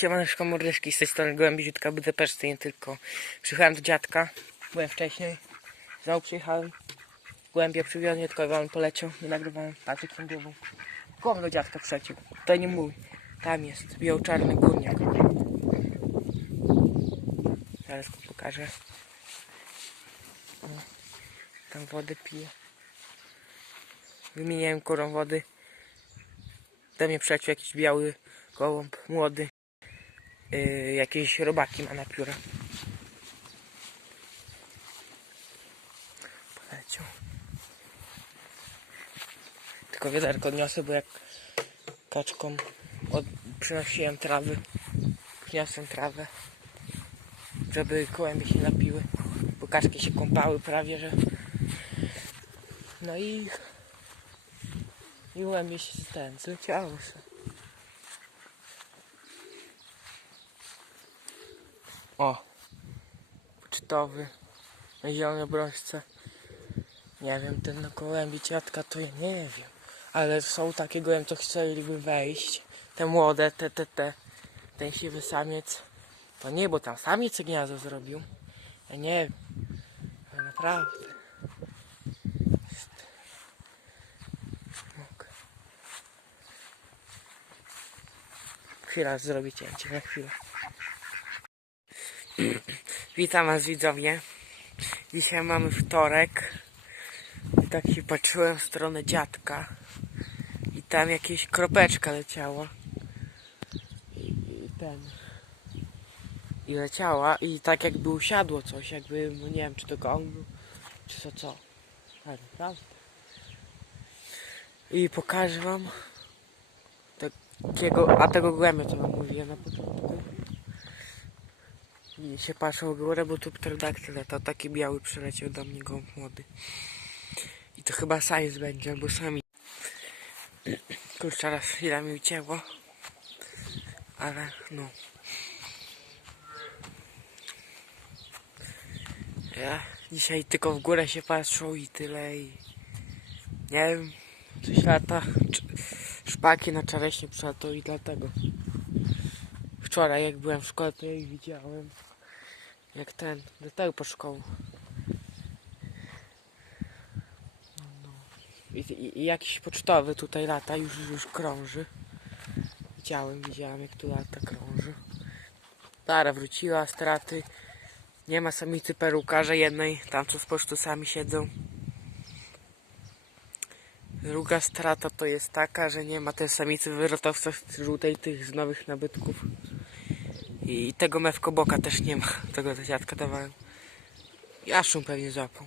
Siemaneczko mordeczki, z tej strony Gołębi Żydka Budapeszty, nie tylko. Przyjechałem do dziadka, byłem wcześniej, znowu przyjechałem. Gołębia przywiozłem, tylko wam poleciał, nie nagrywałem, patrzeć tą głową. Głową do dziadka przeciął, to nie mój, tam jest, biało-czarny górniak. Zaraz go pokażę. Tam wodę pije. Wymieniałem kurą wody. Do mnie przeciął jakiś biały gołąb, młody. Yy, jakieś robaki ma na pióra. Poleciał. Tylko wiaderko odniosę, bo jak kaczką od... przynosiłem trawy. Wniosłem trawę, żeby kołębie się napiły. Bo kaczki się kąpały prawie, że... No i... I gołębie się ten, zleciało się. O, pocztowy, na zielonej broszce. Nie wiem, ten na gołębi ciatka to ja nie wiem. Ale są takie gołębie, co chcieliby wejść. Te młode, te, te, te. Ten siwy samiec. To nie, bo tam samiec gniazdo zrobił. Ja nie wiem. Ale naprawdę. Chwila, zrobię cięcie, na chwilę. Witam Was widzowie. Dzisiaj mamy wtorek. Tak się patrzyłem w stronę dziadka. I tam jakieś kropeczka leciała. I, ten. I leciała i tak jakby usiadło coś, jakby, no nie wiem czy to był, czy to co. Tak naprawdę. I pokażę Wam takiego, a tego głębia co Wam mówiłem na początku. I się patrzę w górę, bo tu pterodaktyl lata. Taki biały przyleciał do mnie gołąb młody. I to chyba samiec będzie, albo sami. Kurczę, raz chwila mi ucięło. Ale no. Ja dzisiaj tylko w górę się patrzą i tyle i... Nie wiem, coś lata. Szpaki na czareśnie przelatą i dlatego. Wczoraj jak byłem w szkole to ja ich widziałem. Jak ten, do tego po szkołę. No. I, i, I jakiś pocztowy tutaj lata, już, już krąży. Widziałem, widziałem jak tu lata, krąży. Tara wróciła, straty. Nie ma samicy perukarza jednej, tam co z pocztusami siedzą. Druga strata to jest taka, że nie ma tej samicy wyrotowca żółtej tych z nowych nabytków. I tego mewkoboka też nie ma. Tego do dawałem. Jaszczur pewnie złapał.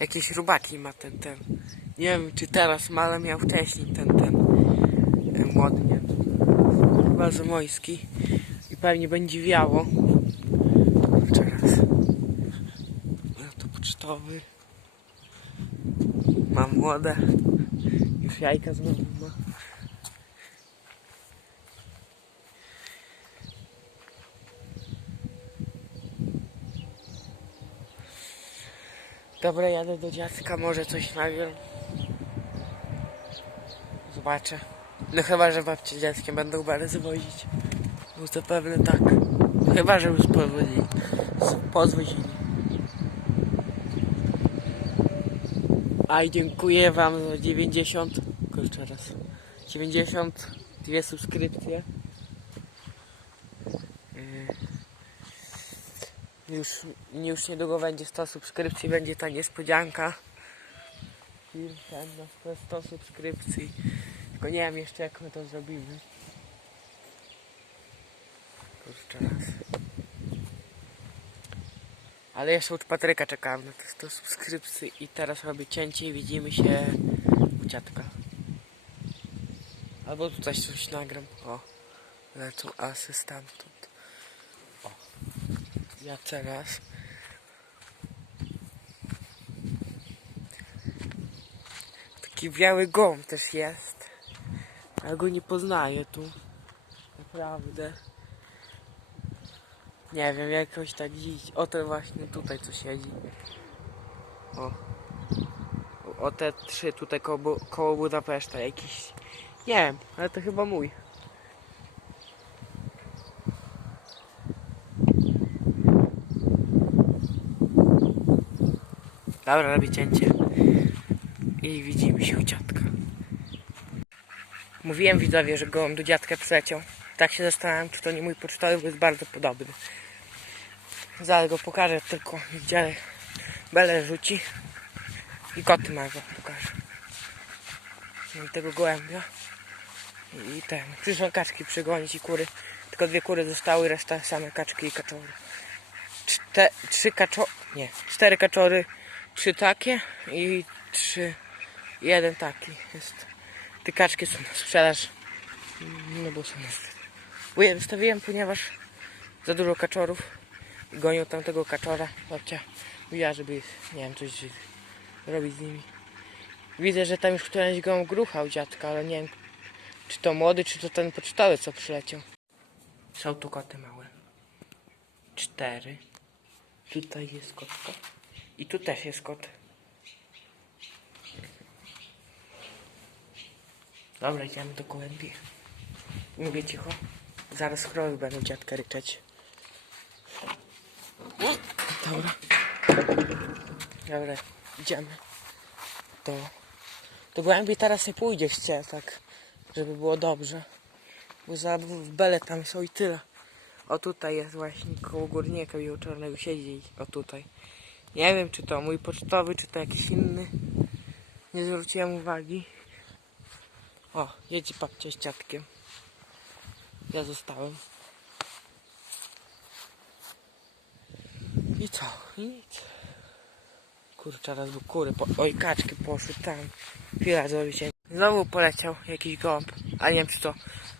Jakieś rubaki ma ten, ten. Nie wiem czy teraz ale miał wcześniej ten, ten. Młody, nie Chyba. I pewnie będzie wiało. Jeszcze. No to pocztowy. Mam młode. Już jajka znowu ma. Dobra, jadę do dziadka, może coś nagram. Zobaczę. No chyba, że babcie z dziadkiem będą bardzo wozić. No zapewne tak. Chyba, że już pozwolili. Pozwolili. A i dziękuję wam za 90. Kurczę raz. 92 subskrypcje. Yy, Już, już niedługo będzie 100 subskrypcji, będzie ta niespodzianka. Film ten na 100 subskrypcji. Tylko nie wiem jeszcze jak my to zrobimy. Kurczę raz. Ale jeszcze od Patryka czekałem na te 100 subskrypcji i teraz robię cięcie i widzimy się u dziadka. Albo tutaj coś nagram. O, lecą asy stamtąd. O, ja teraz. Taki biały gąb też jest. Ja go nie poznaję tu. Naprawdę. Nie wiem, jakoś tak dziś. O ten właśnie tutaj co siedzi. O. O te trzy tutaj koło, koło Budapeszta. Jakiś Nie wiem, ale to chyba mój. Dobra, robię cięcie. I widzimy się u dziadka. Mówiłem widzowie, że gołąb do dziadka przyleciał. Tak się zastanawiam, czy to nie mój pocztowy, bo jest bardzo podobny. Zaraz go pokażę, tylko gdzie Bele rzuci. I koty ma go pokażę. No i tego gołębia. I ten. Przyszły kaczki przygonić i kury. Tylko dwie kury zostały, reszta same kaczki i kaczory. Czte, trzy kaczory. Nie, cztery kaczory, trzy takie i trzy. Jeden taki jest. Te kaczki są na sprzedaż. No bo są na wystawiłem, ponieważ za dużo kaczorów. I gonią tamtego kaczora. Babcia mówiła, żeby nie wiem, coś robić z nimi. Widzę, że tam już któraś go gruchał dziadka, ale nie wiem, czy to młody, czy to ten pocztowy, co przyleciał. Są tu koty małe. Cztery. Tutaj jest kotka. I tu też jest kot. Dobra, idziemy do gołębi. Mówię cicho. Zaraz chroły będą dziadka ryczeć. Dobra. Dobra, idziemy. To, to gołębi teraz nie pójdziecie tak, żeby było dobrze. Bo za w bele tam są i tyle. O tutaj jest właśnie koło górnika biało-czarnego siedzi. O tutaj. Nie wiem czy to mój pocztowy, czy to jakiś inny. Nie zwróciłem uwagi. O, jedzie babcia z dziadkiem. Ja zostałem. I co? Nic. Kurczę, raz był kury. Po... Oj, kaczki poszły tam. Chwila, zrobi się. Znowu poleciał jakiś gąb. A nie wiem, czy to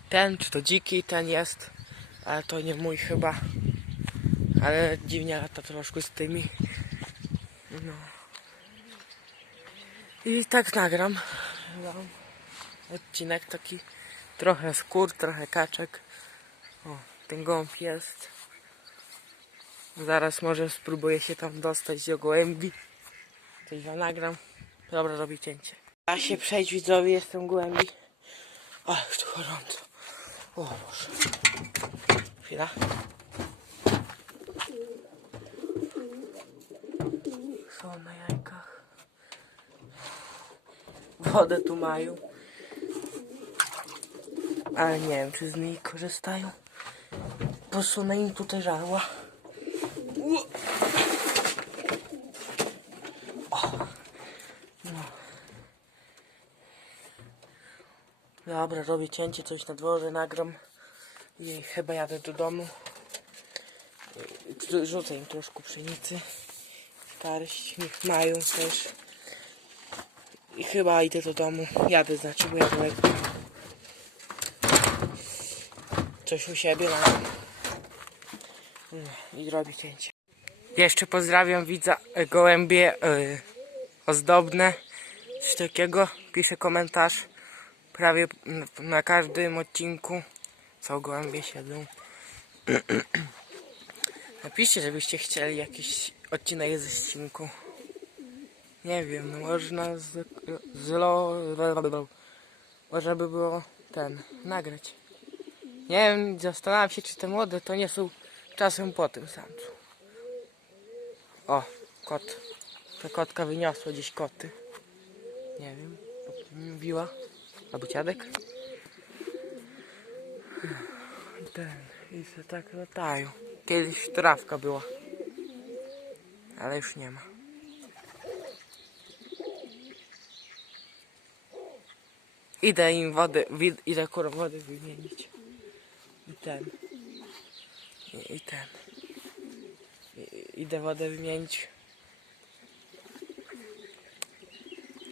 ten, czy to dziki ten jest. Ale to nie mój chyba. Ale dziwnie lata troszkę z tymi. No. I tak nagram. Dam odcinek taki. Trochę skór, trochę kaczek. O, ten gąb jest. Zaraz może spróbuję się tam dostać do gołębi. Coś wam nagram. Dobra, robię cięcie. A się przejść widzowie, jestem głębi. O, już tu gorąco. O Boże. Chwila. Są na jajkach. Wodę tu mają. Ale nie wiem, czy z niej korzystają. Posunę im tutaj żarła. Ło. Dobra, robię cięcie, coś na dworze, nagram i chyba jadę do domu. Rzucę im troszkę pszenicy. Karść, niech mają też. I chyba idę do domu. Jadę, znaczy, bo jadę lekko. Coś u siebie mam. I robię cięcie. Jeszcze pozdrawiam widza e, gołębie e, ozdobne. Coś takiego. Piszę komentarz prawie na, na każdym odcinku co gołębie siedzą. Napiszcie, żebyście chcieli jakiś odcinek z odcinku. Nie wiem, można z, zlo, można by było ten, nagrać. Nie wiem, zastanawiam się, czy te młode to nie są czasem po tym samcu. O, kot. Ta kotka wyniosła gdzieś koty. Nie wiem, mówiła. Albo dziadek? Ten. I se tak latają. Kiedyś trawka była. Ale już nie ma. Idę im wody, idę kurwa wody wymienić. I ten. I, i ten. I, idę wodę wymienić.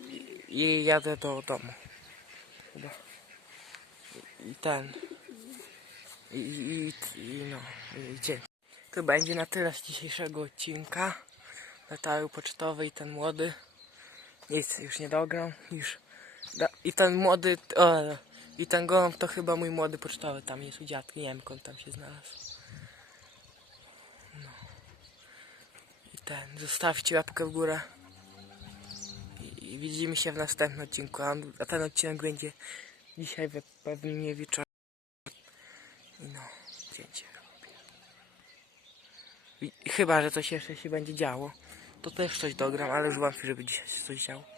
I, I jadę do domu chyba. I, i ten. I, i, i no, i dzień. To będzie na tyle z dzisiejszego odcinka. Latały pocztowe i ten młody. Nic, już nie dogram. Już. I ten młody, o, i ten gołąb to chyba mój młody pocztowy tam jest u dziadki. Nie wiem, skąd tam się znalazł. No. I ten, zostawcie łapkę w górę. I, i widzimy się w następnym odcinku. A, ten odcinek będzie Dzisiaj we- pewnie wieczorem. No, zdjęcie robię. I, chyba, że coś jeszcze się będzie działo. To też coś dogram, ale złam żeby dzisiaj się coś działo.